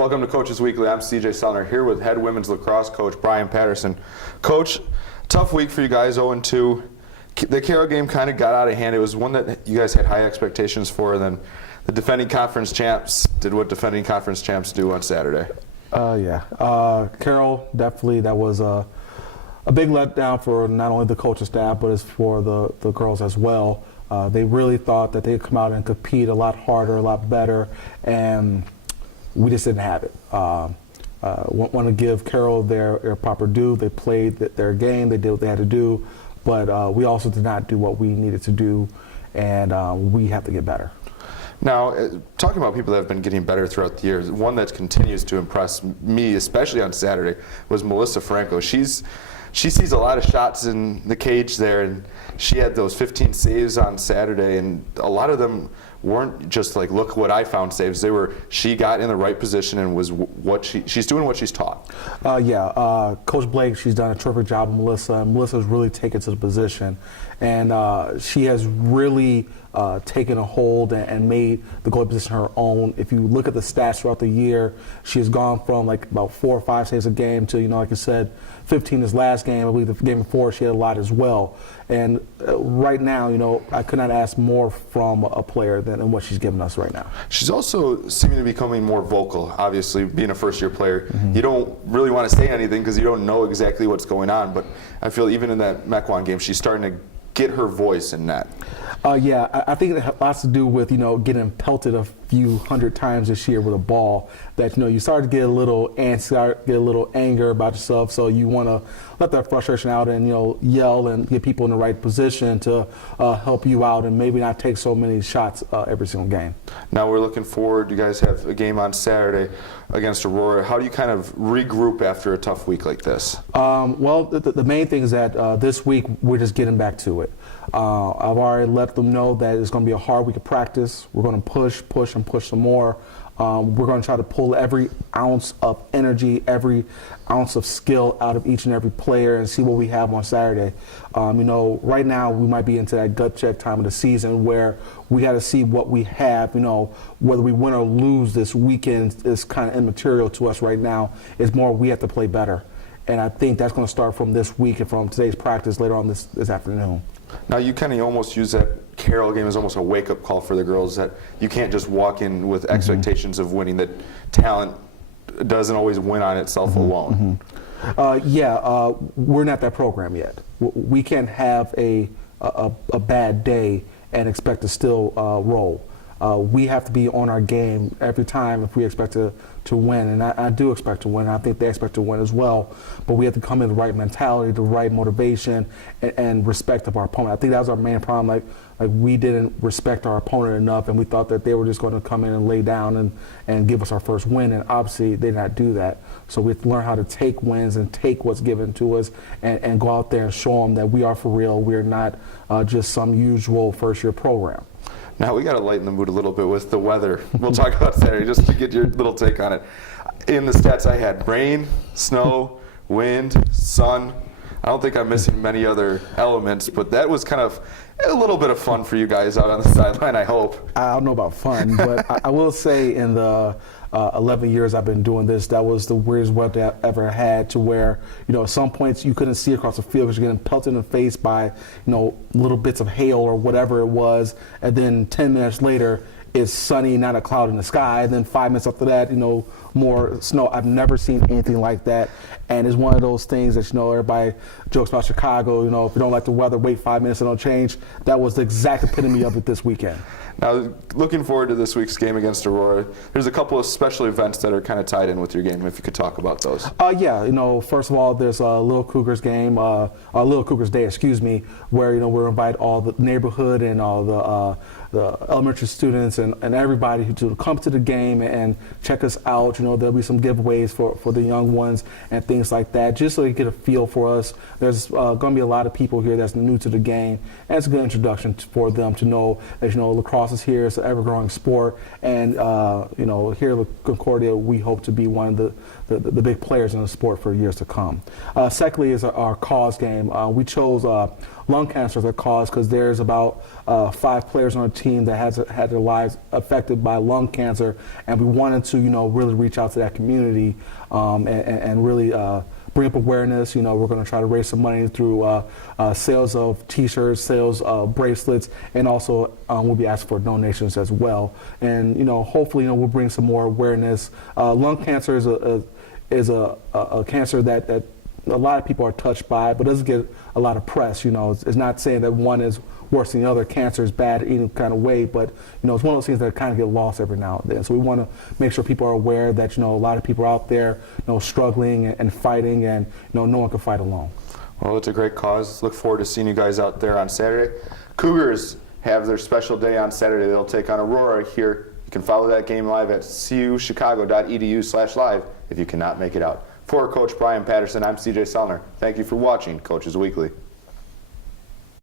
Welcome to Coach's Weekly. I'm CJ Sellner here with head women's lacrosse coach Brian Patterson. Coach, tough week for you guys, 0-2. The Carroll game kind of got out of hand. It was one that you guys had high expectations for, and then the defending conference champs did what defending conference champs do on Saturday. Carroll, definitely, that was a big letdown for not only the coaching staff, but it's for the girls as well. They really thought that they'd come out and compete a lot harder, a lot better, and we just didn't have it. Want to give Carroll their proper due. They played their game. They did what they had to do, but we also did not do what we needed to do, and we have to get better. Now, talking about people that have been getting better throughout the years, one that continues to impress me, especially on Saturday, was Melissa Franco. She sees a lot of shots in the cage there, and she had those 15 saves on Saturday, and a lot of them weren't just like, look what I found saves. They were, she got in the right position and was she's doing what she's taught. Coach Blake, she's done a terrific job with Melissa, and Melissa's really taken to the position, and she has really taken a hold and made the goalie position her own. If you look at the stats throughout the year, she has gone from like about 4 or 5 saves a game to, like I said, 15 this last game. I believe the game before she had a lot as well. And right now, I could not ask more from a player than what she's given us right now. She's also seeming to be becoming more vocal. Obviously, being a first-year player, you don't really want to say anything because you don't know exactly what's going on. But I feel even in that Mequon game, she's starting to get her voice in that. I think it has lots to do with, getting pelted a few hundred times this year with a ball that, you start to get a little antsy, get a little anger about yourself, so you want to let that frustration out and, yell and get people in the right position to help you out and maybe not take so many shots every single game. Now we're looking forward. You guys have a game on Saturday against Aurora. How do you kind of regroup after a tough week like this? The main thing is that this week we're just getting back to it. I've already let them know that it's going to be a hard week of practice. We're going to push some more. We're going to try to pull every ounce of energy, every ounce of skill out of each and every player and see what we have on Saturday. Right now we might be into that gut check time of the season where we got to see what we have. Whether we win or lose this weekend is kind of immaterial to us right now. It's more we have to play better. And I think that's going to start from this week and from today's practice later on this afternoon. Now you kind of almost use that Carroll game as almost a wake-up call for the girls that you can't just walk in with expectations of winning, that talent doesn't always win on itself alone. We're not that program yet. We can't have a bad day and expect to still roll. We have to be on our game every time if we expect to win, and I do expect to win. I think they expect to win as well, but we have to come in the right mentality, the right motivation, and respect of our opponent. I think that was our main problem. Like we didn't respect our opponent enough, and we thought that they were just going to come in and lay down and give us our first win, and obviously they did not do that. So we have to learn how to take wins and take what's given to us and go out there and show them that we are for real. We are not just some usual first-year program. Now we got to lighten the mood a little bit with the weather. We'll talk about Saturday just to get your little take on it. In the stats I had rain, snow, wind, sun. I don't think I'm missing many other elements, but that was kind of a little bit of fun for you guys out on the sideline, I hope. I don't know about fun, but I will say in the 11 years I've been doing this, that was the weirdest weather I've ever had, to where, at some points you couldn't see across the field because you're getting pelted in the face by, little bits of hail or whatever it was, and then 10 minutes later it's sunny, not a cloud in the sky, and then 5 minutes after that, more snow. I've never seen anything like that, and it's one of those things that, everybody jokes about Chicago, if you don't like the weather, wait 5 minutes and it'll change. That was the exact epitome of it this weekend. Now, looking forward to this week's game against Aurora. There's a couple of special events that are kind of tied in with your game, if you could talk about those. First of all, there's a Little Cougars game, Little Cougars Day, where, we're inviting all the neighborhood and all the elementary students and everybody to come to the game and check us out. There'll be some giveaways for the young ones and things like that, just so you get a feel for us. There's going to be a lot of people here that's new to the game, and it's a good introduction for them to know that, lacrosse lacrosse is here. It's an ever-growing sport, and here at Concordia, we hope to be one of the big players in the sport for years to come. Secondly is our cause game. We chose lung cancer as a cause because there's about 5 players on our team that has had their lives affected by lung cancer, and we wanted to really reach out to that community and really bring up awareness. We're going to try to raise some money through sales of T-shirts, sales of bracelets, and also we'll be asking for donations as well. And hopefully, we'll bring some more awareness. Lung cancer is a cancer that a lot of people are touched by, but doesn't get a lot of press. It's not saying that one is worse than the other. Cancer is bad in any kind of way, but it's one of those things that kind of get lost every now and then. So we want to make sure people are aware that a lot of people are out there struggling and fighting, and no one can fight alone. Well, it's a great cause. Look forward to seeing you guys out there on Saturday. Cougars have their special day on Saturday. They'll take on Aurora here. You can follow that game live at cuchicago.edu/live if you cannot make it out. For Coach Brian Patterson, I'm CJ Sellner. Thank you for watching Coaches Weekly.